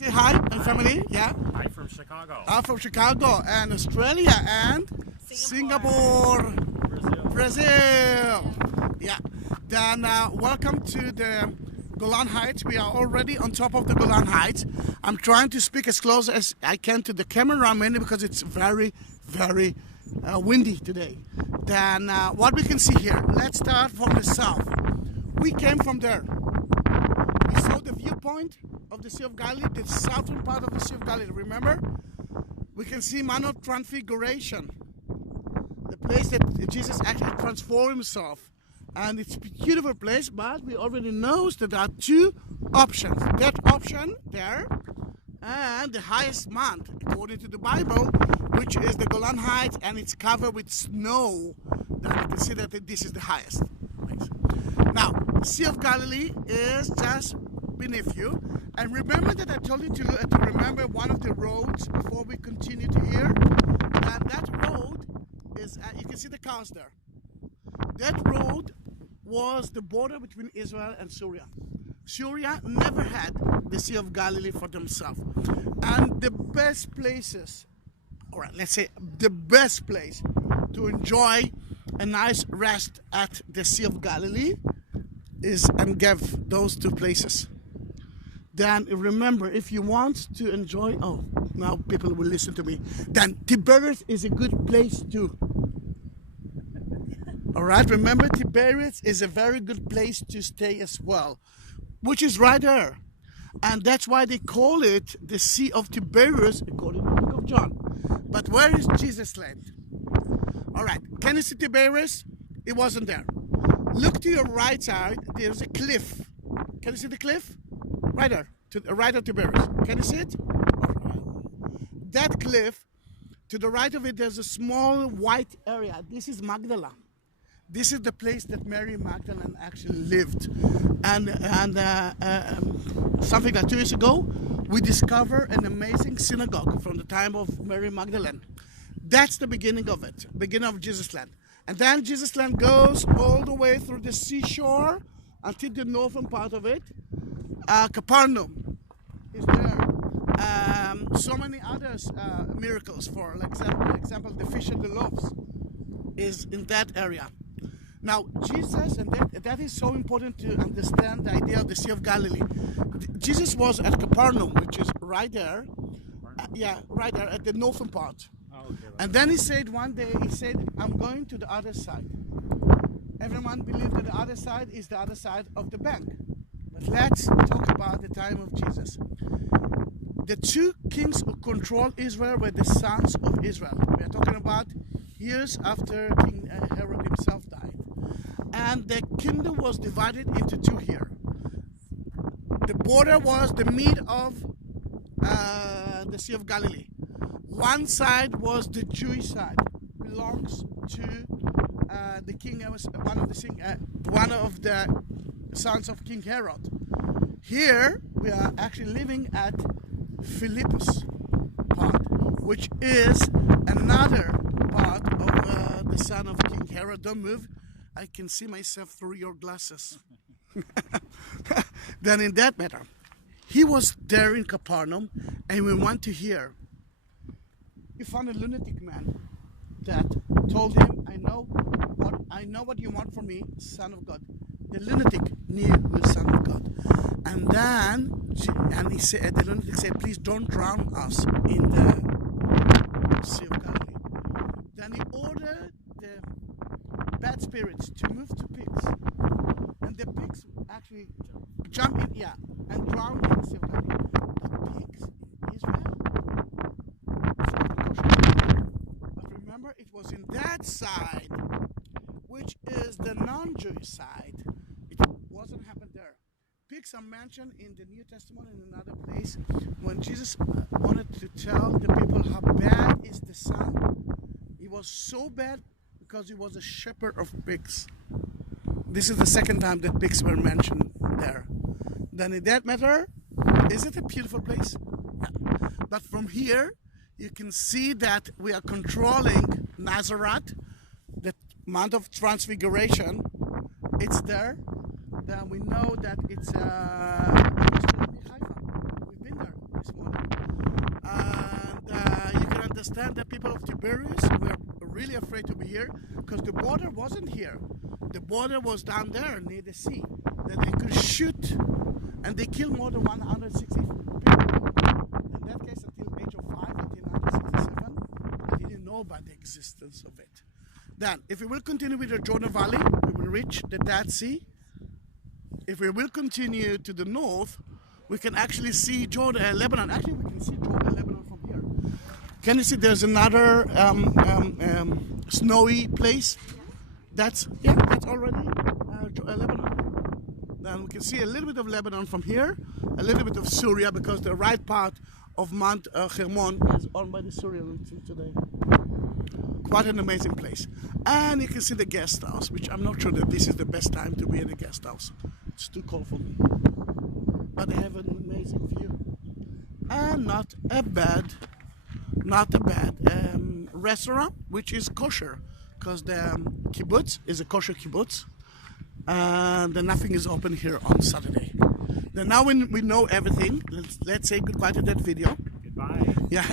Say hi, and family. Yeah. Hi from Chicago. I'm from Chicago and Australia and Singapore. Brazil. Yeah. Then welcome to the Golan Heights. We are already on top of the Golan Heights. I'm trying to speak as close as I can to the camera mainly because it's very, very windy today. Then what we can see here, let's start from the south. We came from there. We saw the viewpoint of the Sea of Galilee, the southern part of the Sea of Galilee, remember? We can see Mount of Transfiguration, the place that Jesus actually transformed himself. And it's a beautiful place, but we already know that there are two options. That option there, and the highest mount, according to the Bible, which is the Golan Heights, and it's covered with snow. Then you can see that this is the highest place. Now, Sea of Galilee is just beneath you. And remember that I told you to remember one of the roads before we continue to here. And that road is, you can see the cars there. That road was the border between Israel and Syria. Syria never had the Sea of Galilee for themselves. And the best places, or let's say the best place to enjoy a nice rest at the Sea of Galilee is Engev, those two places. Then remember, if you want to enjoy, oh, now people will listen to me, then Tiberias is a good place too. All right, remember Tiberias is a very good place to stay as well, which is right there. And that's why they call it the Sea of Tiberias, according to the book of John. But where is Jesus land? All right, can you see Tiberias? It wasn't there. Look to your right side, there's a cliff. Can you see the cliff? Right there, to the right of Tiberias. Can you see it? That cliff, to the right of it, there's a small white area. This is Migdal. This is the place that Mary Magdalene actually lived. And something like 2 years ago, we discovered an amazing synagogue from the time of Mary Magdalene. That's the beginning of it, beginning of Jesus' land. And then Jesus' land goes all the way through the seashore until the northern part of it. Capernaum is there. So many other miracles, for example, the fish and the loaves is in that area. Now, Jesus, and that is so important to understand the idea of the Sea of Galilee. Jesus was at Capernaum, which is right there. Right there at the northern part. Oh, okay, and then he said one day, I'm going to the other side. Everyone believed that the other side is the other side of the bank. But let's talk about the time of Jesus. The two kings who controlled Israel were the sons of Israel. We are talking about years after King Herod himself died. And the kingdom was divided into two here. The border was the mid of the Sea of Galilee. One side was the Jewish side, belongs to the king. Was one of the sons of King Herod. Here we are actually living at Philippus part, which is another part of the son of King Herod. Don't move. I can see myself through your glasses. Then in that matter, he was there in Capernaum, and we want to hear. He found a lunatic man that told him, I know what you want from me, Son of God. The lunatic knew the Son of God. And then, the lunatic said, please don't drown us in the Sea of Galilee. Then he ordered the bad spirits to move to pigs. And the pigs actually jump in, and drown in the Sea of Galilee. But pigs in Israel? But remember, it was in that side, which is the non-Jewish side. It wasn't happened there. Pigs are mentioned in the New Testament in another place. When Jesus wanted to tell the people how bad is the sun, it was so bad because he was a shepherd of pigs. This is the second time that pigs were mentioned there. Then in that matter, is it a beautiful place? Yeah. But from here, you can see that we are controlling Nazareth, the Mount of Transfiguration. It's there. Then we know that it's Haifa. We've been there this understand that people of Tiberias were really afraid to be here because the border wasn't here. The border was down there near the sea that they could shoot, and they killed more than 160 people. In that case, until age of 5, until 1967, they didn't know about the existence of it. Then, if we will continue with the Jordan Valley, we will reach the Dead Sea. If we will continue to the north, we can actually see Jordan, Lebanon. Actually, we can see Jordan, Lebanon from here. Can you see there's another snowy place? That's already Lebanon. Then we can see a little bit of Lebanon from here, a little bit of Syria, because the right part of Mount Hermon is owned by the Syrians today. Quite an amazing place. And you can see the guest house, which I'm not sure that this is the best time to be in a guest house. It's too cold for me. But they have an amazing view. And not a bad restaurant, which is kosher, because the kibbutz is a kosher kibbutz, and then nothing is open here on Saturday. Then now we know everything. Let's say goodbye to that video. Goodbye. Yeah.